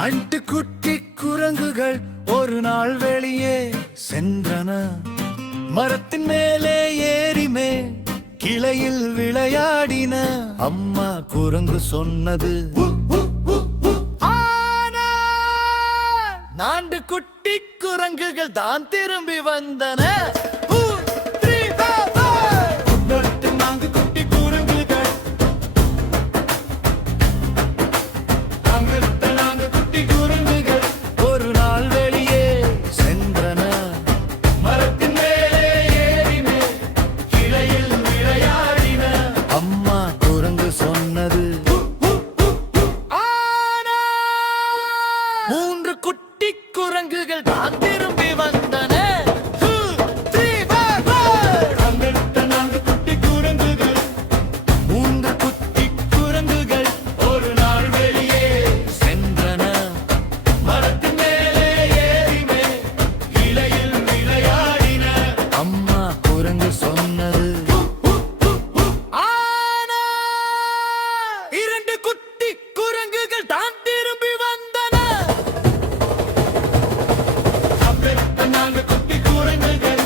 And குட்டி குரங்குகள் ஒரு நாள் வெளியே சென்றன. மரத்தின் மேலே ஏறிமே கிளையில் விளையாடின. அம்மா குரங்கு சொன்னது, நான்கு குட்டி குரங்குகள் தான் திரும்பி வந்தன. மூன்று குட்டி குரங்குகள் தான் திரும்பி வந்தன. நான்கு குட்டி குரங்குகள், மூன்று குட்டி குரங்குகள் ஒரு நாள் வெளியே சென்றன. மரத்தின் மேலே ஏறிமே கிளையில் விளையாடின. அம்மா குரங்கு சொன்னது, இரண்டு குட்டி குரங்குகள் தான் திரும்பி வந்தன. நான்கு குட்டி குரங்குகள்,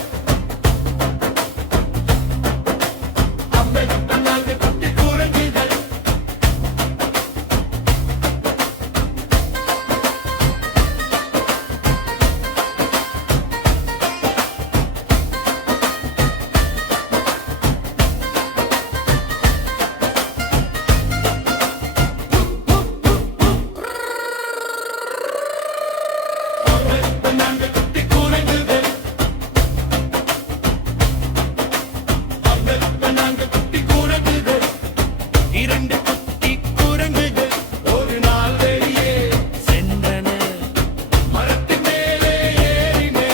நான்கு குட்டி குரங்குகள். இரண்டு குட்டி குரங்குகள் ஒரு நாள் வெளியே சென்றன. மரத்தின் மேலே ஏறினே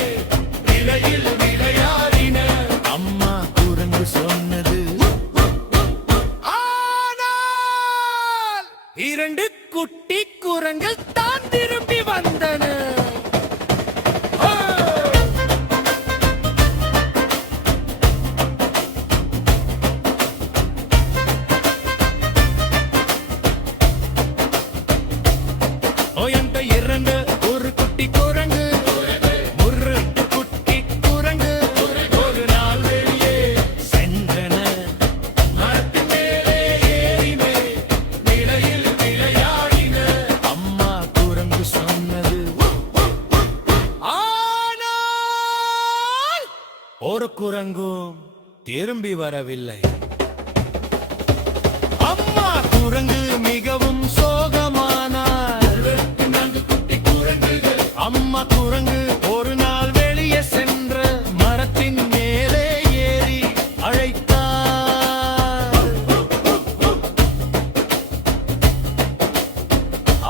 கிளையில் விளையாடின. அம்மா குரங்கு சொன்னது, ஆனால் இரண்டு குட்டி குரங்குகள் தான் திரும்பி வந்தன. இரண்டு ஒரு குட்டி குரங்கு, முரட்டு குட்டி குரங்கு ஒரு நாள் வெளியே சென்றன. மரத்தின் மேலே ஏறிமே நிலையில் விளையாடின. அம்மா குரங்கு சொன்னது, ஆனால் ஒரு குரங்கும் திரும்பி வரவில்லை. அம்மா குரங்கு மிகவும் சோகமானார். அம்மா குரங்கு ஒரு நாள் வெளியே சென்ற மரத்தின் மேலே ஏறி அழைத்தார்.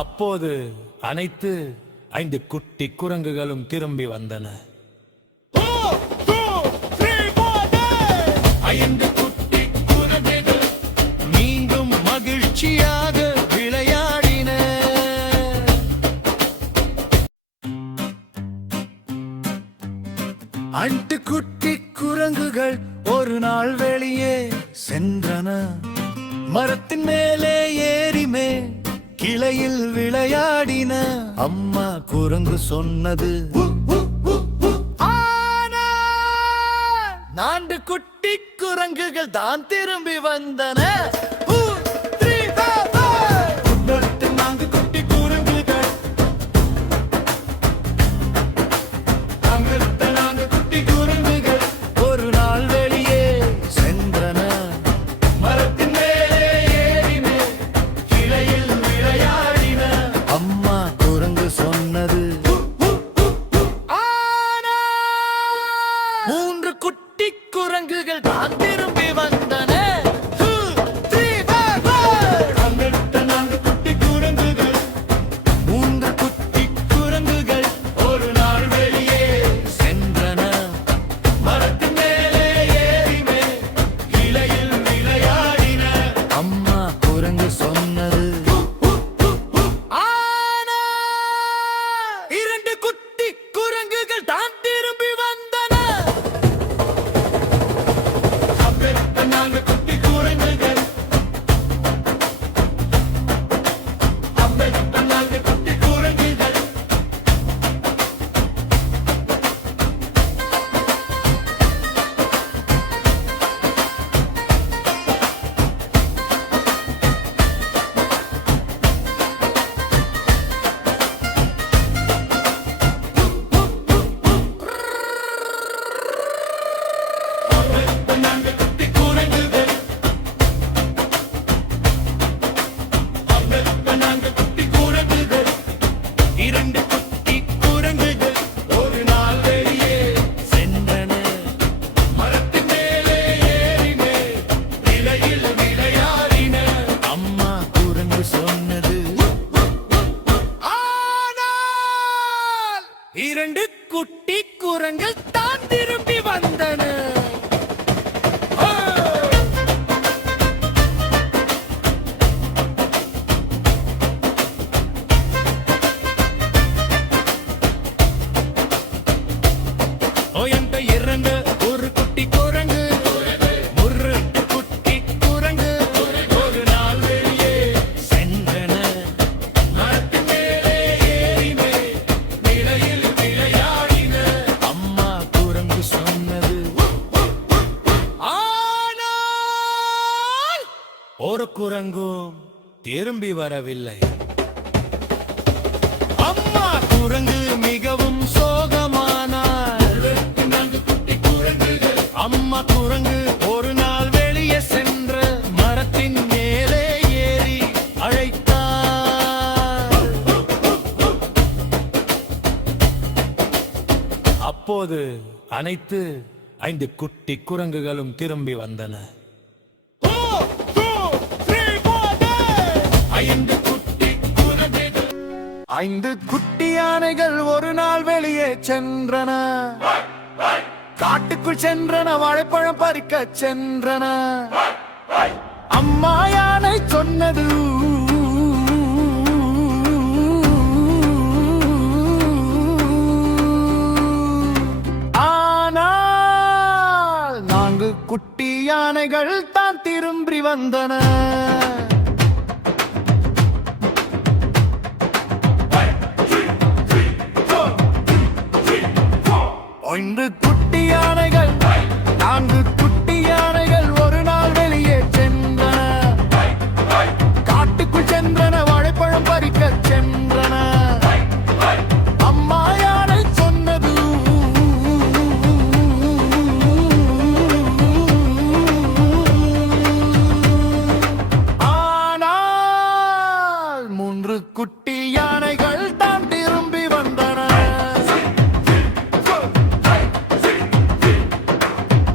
அப்போது அனைத்து 5 குட்டி குரங்குகளும் திரும்பி வந்தன. 5 குட்டி குரங்குகள் மீண்டும் மகிழ்ச்சியாக விளையாடின. அண்டு குட்டி குரங்குகள் ஒரு நாள் வெளியே சென்றன. மரத்தின் மேலே ஏறிமே கிளையில் விளையாடின. அம்மா குரங்கு சொன்னது, நான்கு குட்டி குரங்குகள் தான் திரும்பி வந்தன. நான்கு குட்டி குரங்குகள், நான்கு குட்டி குரங்குகள் ஒரு நாள் வெளியே சென்றன. மரத்தின் மேலே ஏறினே கிளையில் விளையாடின. அம்மா குரங்கு சொன்னது, மூன்று குட்டி குரங்குகள் தான் திரும்பி வந்தன. நான்கு குட்டி குரங்குகள், மூன்று குட்டி குரங்குகள் ஒரு நாள் வெளியே சென்றன. மரத்தின் மேலே ஏறிமே கிளையில் விளையாடின. அம்மா குரங்கு சொன்னது, இரண்டு குட்டி குரங்குகள் தான் திரும்பி வந்தன. ஒரு குரங்கும் திரும்பி வரவில்லை. அம்மா குரங்கு மிகவும் சோகமானார். அம்மா குரங்கு ஒரு நாள் வெளியே சென்று மரத்தின் மேலே ஏறி அழைத்தார். அப்போது அனைத்து 5 குட்டி குரங்குகளும் திரும்பி வந்தன. ஐந்து குட்டி யானைகள் ஒரு நாள் வெளியே சென்றன. காட்டுக்குள் சென்றன, வாழைப்பழம் பறிக்க சென்றன. அம்மா யானை சொன்னது, ஆனால் 4 குட்டி யானைகள் தான் திரும்பி வந்தன. ஐந்து குட்டி யானைகள், 4 குட்டி யானைகள் ஒரு நாள் வெளியே சென்றன. காட்டுக்குள் சென்றன, வாழைப்பழம் பறிக்க சென்றன. அம்மா யானை சொன்னது, ஆனால் 3 குட்டி யானைகள் தான் திரும்பி வந்தன.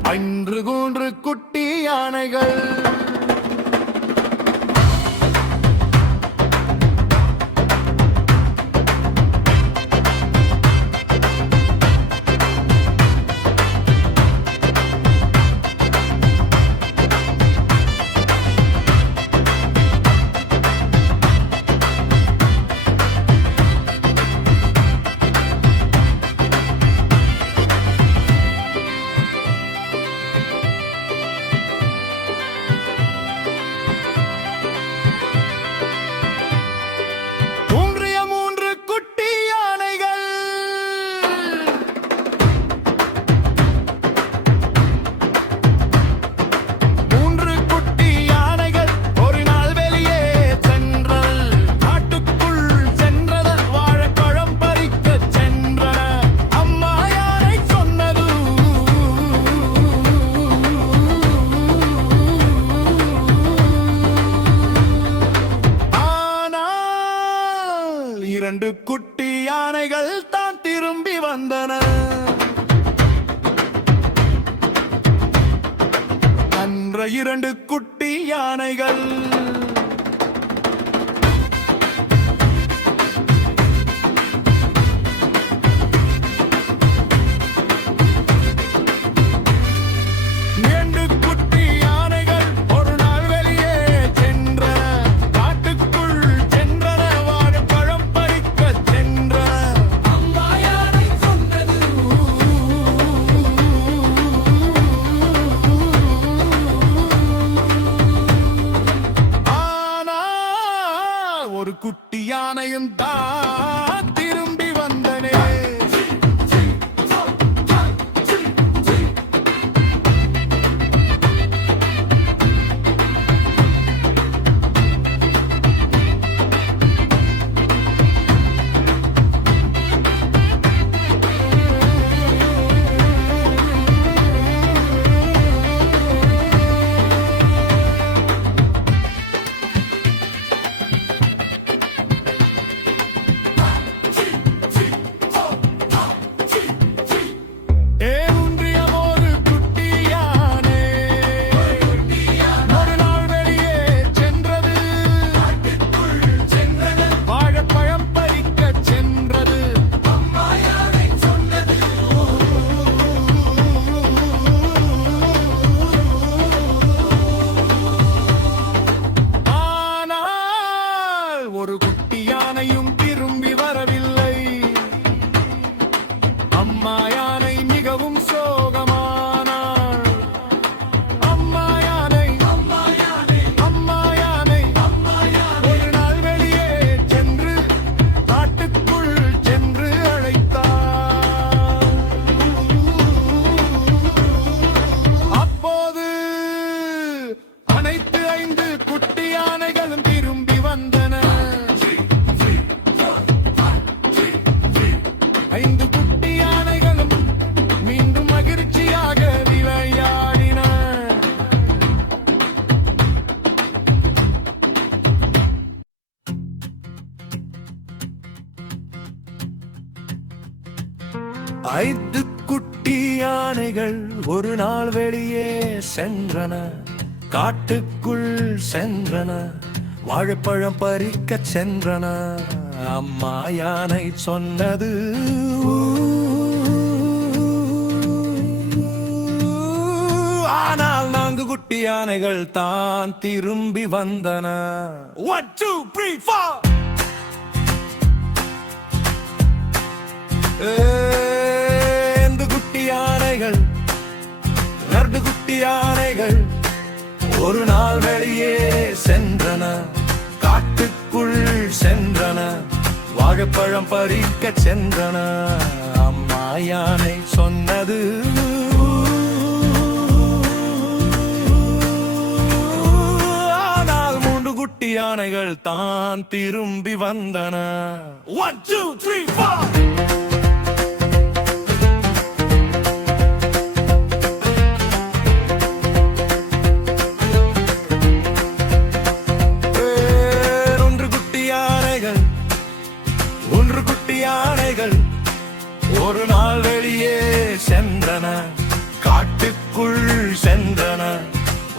3 குட்டி யானைகள். இரண்டு குட்டி யானைகள் தான் திரும்பி வந்தன. அன்ற 2 குட்டி யானைகள். ஒரு குட்டி யானையும் தான் திரும்பி வந்தனே. 5 குட்டி யானைகள் ஒரு நாள் வெளியே சென்றன, காட்டுக்குள் சென்றன, வாழைப்பழம் பறிக்கச் சென்றன. அம்மா யானை சொன்னது, ஆனால் 4 குட்டி யானைகள் தான் திரும்பி வந்தன. 1 2 3 4 ஐந்து குட்டி யானைகள், 2 குட்டி யானைகள் ஒரு நாள் வெளியே சென்றன, காட்டுக்குள் சென்றன, வாழைப்பழம் பறிக்கச் சென்றன. அம்மா யானை சொன்னது, ஆனால் 3 குட்டி யானைகள் தான் திரும்பி வந்தன. 1 2 3 4 யானைகள் ஒரு நாள் வெளியே சென்றன, காட்டுக்குள் சென்றன,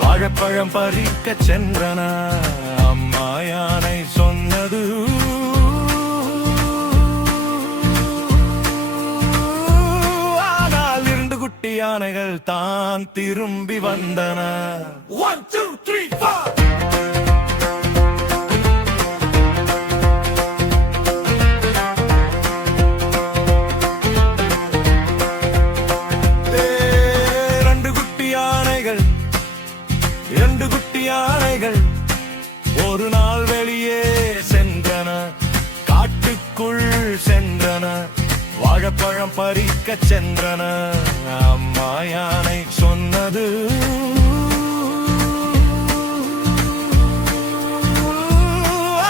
வாழைப்பழம் பறிக்கச் சென்றன. அம்மா யானை சொன்னது, ஆனால் 2 குட்டி யானைகள் தான் திரும்பி வந்தன. 1 2 3 4 2 குட்டி யானைகள் ஒரு நாள் வெளியே சென்றன, காட்டுக்குள் சென்றன, வாழைப்பழம் பறிக்கச் சென்றன. அம்மா யானை சொன்னது,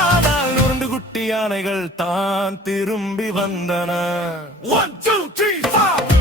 ஆனால் 2 குட்டி யானைகள் தான் திரும்பி வந்தன. 1 2 3 4